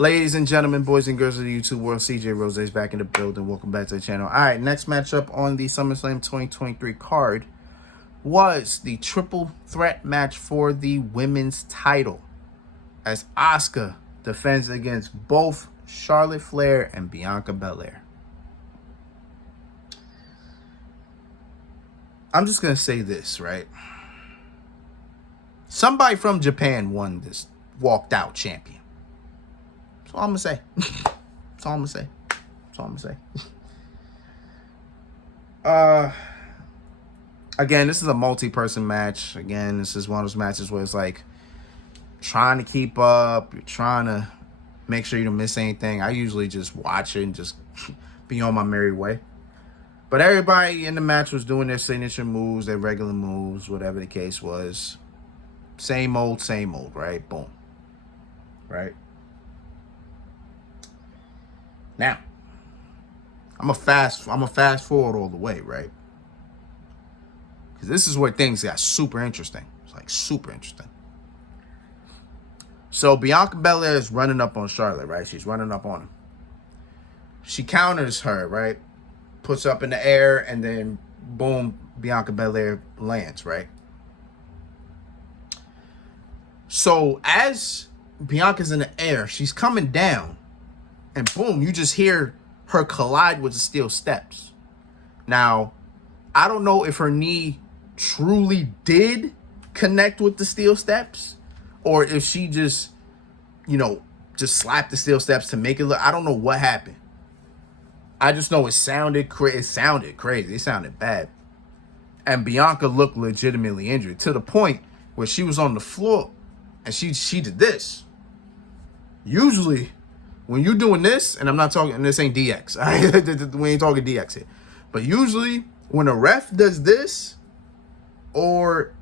Ladies and gentlemen, boys and girls of the YouTube world, CJ Rose is back in the building. Welcome back to the channel. All right, next matchup on the Summerslam 2023 card was the triple threat match for the women's title, as Asuka defends against both Charlotte Flair and Bianca Belair. I'm just going to say this, right? Somebody from Japan won this walked out champion. That's all I'm going to say. That's all I'm going to say. That's all I'm going to say. Again, this is a multi-person match. Again, this is one of those matches where it's like trying to keep up. You're trying to make sure you don't miss anything. I usually just watch it and just be on my merry way. But everybody in the match was doing their signature moves, their regular moves, whatever the case was. Same old, right? Boom. Right? Now, I'm a fast forward all the way, right? Because this is where things got super interesting. It's like super interesting. So Bianca Belair is running up on Charlotte, right? She's running up on him. She counters her, right? Puts up in the air, and then boom, Bianca Belair lands, right? So as Bianca's in the air, she's coming down, and boom, you just hear her collide with the steel steps. Now, I don't know if her knee truly did connect with the steel steps, or if she just, just slapped the steel steps to make it look. I don't know what happened. I just know it sounded crazy. It sounded bad. And Bianca looked legitimately injured, to the point where she was on the floor and she did this. Usually, when you're doing this, and I'm not talking, and this ain't DX. We ain't talking DX here. But usually, when a ref does this, or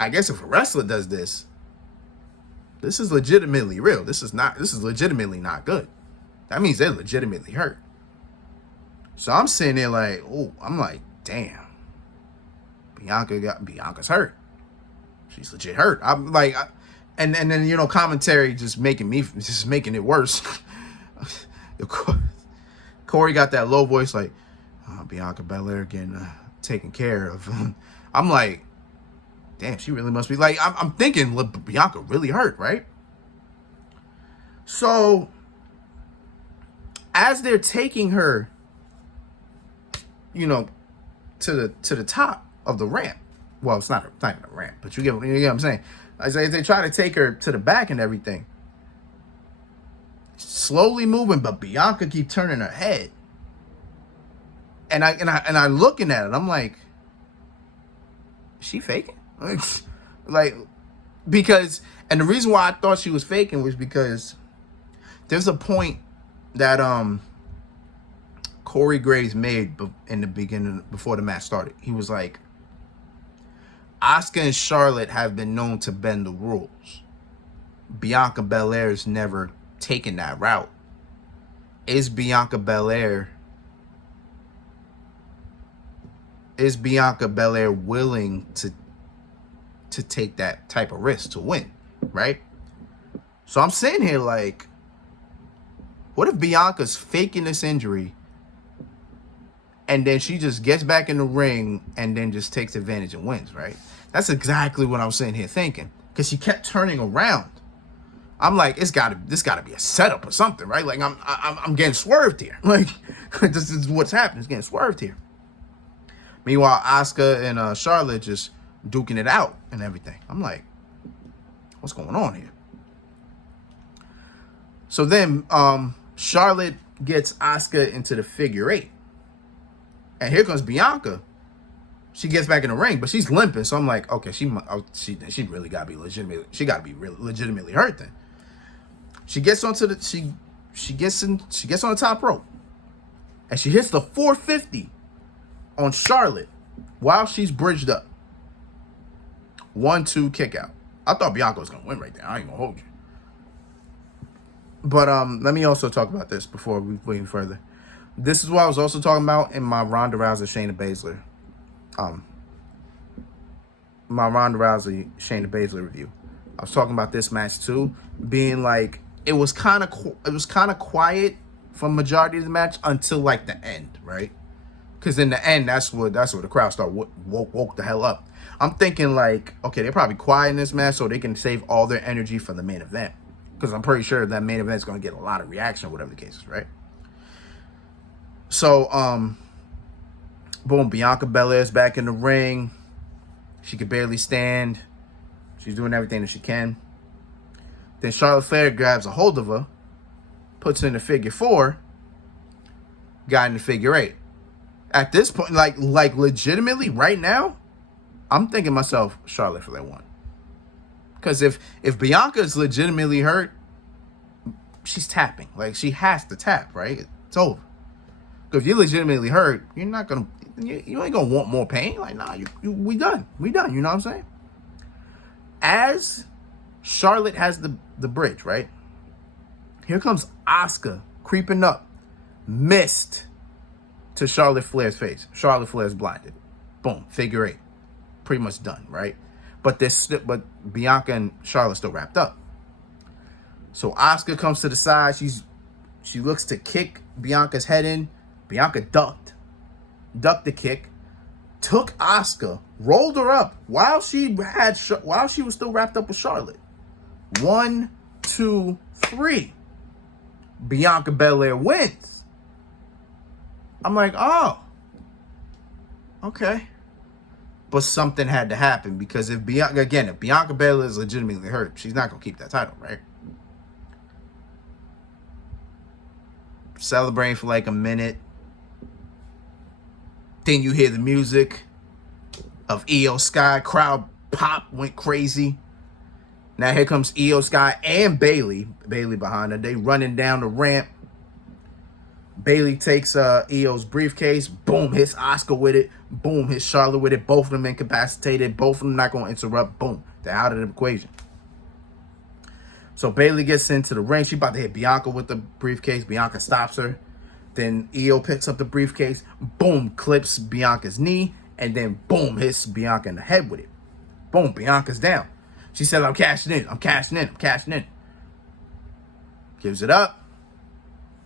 I guess if a wrestler does this, this is legitimately real. This is legitimately not good. That means they're legitimately hurt. So I'm sitting there like, oh, I'm like, damn. Bianca's hurt. She's legit hurt. I'm like, and then commentary just making it worse. Corey got that low voice like, Bianca Belair getting taken care of. I'm like, damn, she really must be like, I'm thinking, look, Bianca really hurt, right? So as they're taking her, to the top of the ramp. Well, it's not even a ramp, but you get what I'm saying. As they try to take her to the back and everything, slowly moving, but Bianca keep turning her head. And I looking at it, I'm like, is she faking? Because the reason why I thought she was faking was because there's a point that Corey Graves made in the beginning, before the match started. He was like, Asuka and Charlotte have been known to bend the rules. Bianca Belair's never taken that route. Is Bianca Belair willing to take that type of risk to win, right? So I'm sitting here like, what if Bianca's faking this injury and then she just gets back in the ring and then just takes advantage and wins, right? That's exactly what I was sitting here thinking, because she kept turning around. I'm like, this gotta be a setup or something, right? Like I'm getting swerved here. Like this is what's happening. It's getting swerved here. Meanwhile, Asuka and Charlotte just duking it out and everything. I'm like, what's going on here? So then Charlotte gets Asuka into the figure 8. And here comes Bianca. She gets back in the ring, but she's limping. So I'm like, okay, she really gotta be legitimately. She gotta be legitimately hurt then. She gets onto the she gets on the top rope, and she hits the 450 on Charlotte while she's bridged up. 1-2 kick out. I thought Bianca was gonna win right there. I ain't gonna hold you. But let me also talk about this before we go any further. This is what I was also talking about in my Ronda Rousey Shayna Baszler Shayna Baszler review. I was talking about this match too, being like, it was kind of quiet for majority of the match until like the end, right? Because in the end, that's where the crowd started woke the hell up. I'm thinking like, okay, they're probably quiet in this match so they can save all their energy for the main event. Because I'm pretty sure that main event is going to get a lot of reaction, whatever the case is, right? So, boom, Bianca Belair's back in the ring. She could barely stand. She's doing everything that she can. Then Charlotte Flair grabs a hold of her, puts her in the figure 4, got in the figure 8. At this point, like legitimately right now, I'm thinking myself, Charlotte Flair won. Because if Bianca is legitimately hurt, she's tapping. Like, she has to tap, right? It's over. Because if you're legitimately hurt, you're not going to, you ain't going to want more pain. Like, nah, we done. We done. You know what I'm saying? As Charlotte has the bridge, right? Here comes Asuka creeping up. Missed to Charlotte Flair's face. Charlotte Flair's blinded. Boom. Figure 8. Pretty much done, right? But Bianca and Charlotte still wrapped up. So Asuka comes to the side. She looks to kick Bianca's head in. Bianca ducked the kick, took Asuka, rolled her up while she was still wrapped up with Charlotte. 1, 2, 3. Bianca Belair wins. I'm like, oh, okay. But something had to happen, because if Bianca Belair is legitimately hurt, she's not going to keep that title, right? Celebrating for like a minute. Then you hear the music of Iyo Sky. Crowd pop, went crazy. Now here comes Iyo Sky and Bayley. Bayley behind her. They running down the ramp. Bayley takes Io's briefcase. Boom, hits Asuka with it. Boom, hits Charlotte with it. Both of them incapacitated. Both of them not going to interrupt. Boom, they're out of the equation. So Bayley gets into the ring. She about to hit Bianca with the briefcase. Bianca stops her. Then Iyo picks up the briefcase. Boom, clips Bianca's knee. And then boom, hits Bianca in the head with it. Boom, Bianca's down. She said, I'm cashing in. I'm cashing in. I'm cashing in. Gives it up.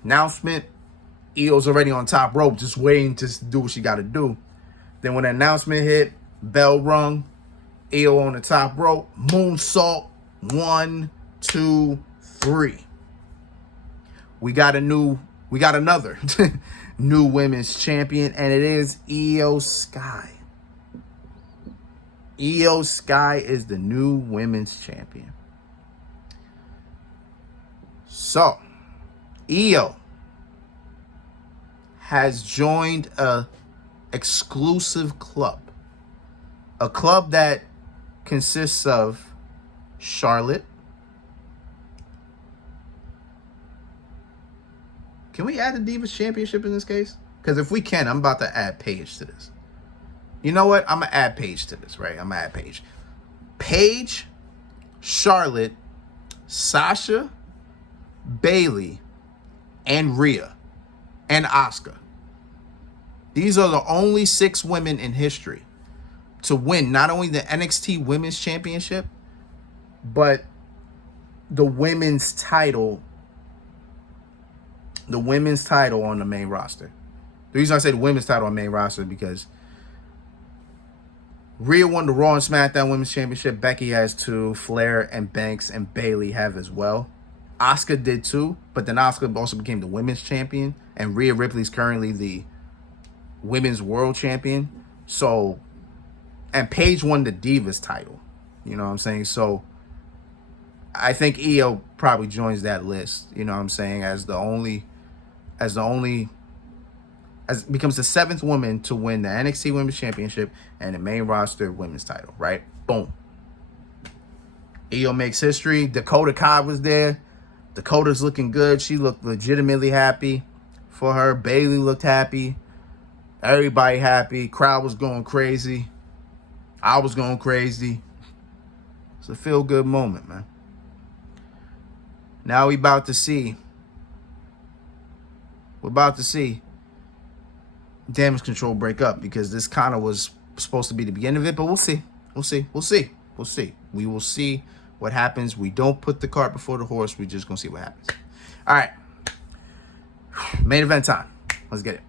Announcement. Io's already on top rope, just waiting to do what she got to do. Then when the announcement hit, bell rung. Iyo on the top rope. Moonsault. 1, 2, 3. We got another new women's champion, and it is Iyo Sky. Iyo Sky is the new women's champion. So, Iyo has joined a exclusive club. A club that consists of Charlotte. Can we add the Divas Championship in this case? Because if we can, I'm about to add Paige to this. You know what? I'm going to add Paige to this, right? I'm going to add Paige. Paige, Charlotte, Sasha, Bayley, and Rhea, and Asuka. These are the only 6 women in history to win not only the NXT Women's Championship, but the women's title. The women's title on the main roster. The reason I say the women's title on the main roster is because Rhea won the Raw and SmackDown Women's Championship. Becky has 2. Flair and Banks and Bayley have as well. Asuka did too, but then Asuka also became the women's champion, and Rhea Ripley's currently the women's world champion. So, and Paige won the Divas title. You know what I'm saying? So, I think Iyo probably joins that list. You know what I'm saying? As becomes the 7th woman to win the NXT Women's Championship and the main roster women's title, right? Boom. Iyo makes history. Dakota Kai was there. Dakota's looking good. She looked legitimately happy for her. Bayley looked happy. Everybody happy. Crowd was going crazy. I was going crazy. It's a feel-good moment, man. Now we're about to see Damage Control break up, because this kind of was supposed to be the beginning of it, but we'll see. We will see what happens. We don't put the cart before the horse. We just gonna see what happens. All right. Main event time. Let's get it.